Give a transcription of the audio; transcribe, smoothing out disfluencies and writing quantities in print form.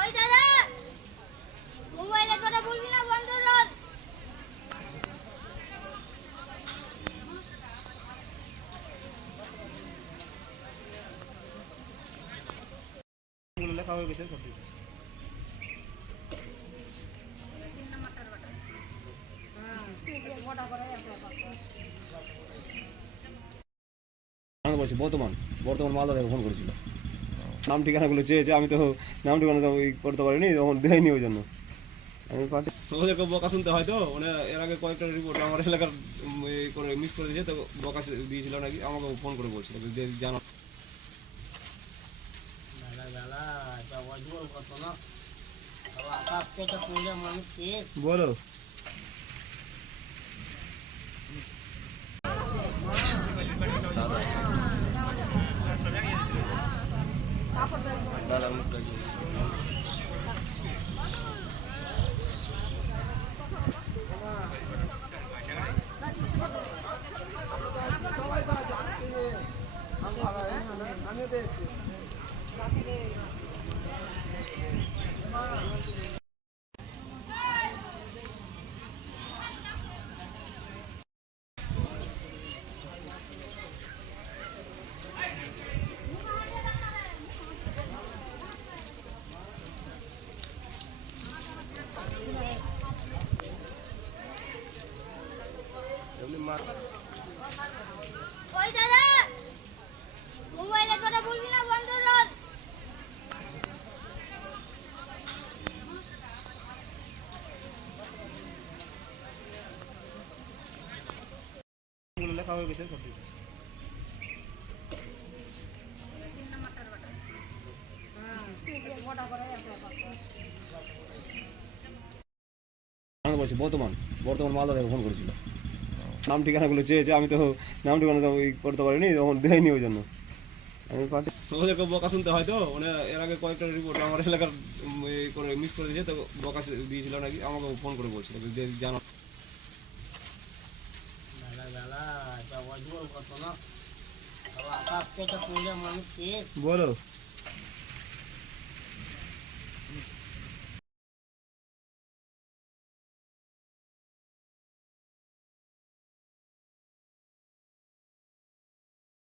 ওই দাদা মোবাইলে কথা বলবি না, বন্ধ কর। লেখা হয়ে গেছে সব কিছু। বলছি বর্তমান মালদা থেকে ফোন করেছিল, নাম ঠিকানাগুলো চেয়েছে, আমি তো নাম ঠিকানা করতে পারিনি, তখন দেয়নি, ওই জন্য আমি পার্টি ওদেরকে বকা শুনতে হয়। তো মানে এর আগে কয়েকটা রিপোর্ট আমার এলাকার করে মিস করে দিয়েছে, তো বকা দিয়েছিল নাকি, আমাকে ফোন করে বলছিল জানো। বলো দাদা ওই দাদা মোবাইলে কথা বলবি না, বন্ধ কর। লেখা হয়ে গেছে সব কিছু। বলছি বর্তমান মালদা থেকে ফোন করেছিল, নাম ঠিকানাগুলো চেয়েছে, আমি তো নাম ঠিকানা করতে পারিনি, তখন দেয়নি, ওই জন্য আমি পার্টি ওদেরকে বকা শুনতে হয়। তো মানে এর আগে কয়েকটা রিপোর্ট আমার এলাকার করে মিস করে দিয়েছে, তো বকা দিয়েছিল নাকি, আমাকে ফোন করে বলছিল জানো। বলো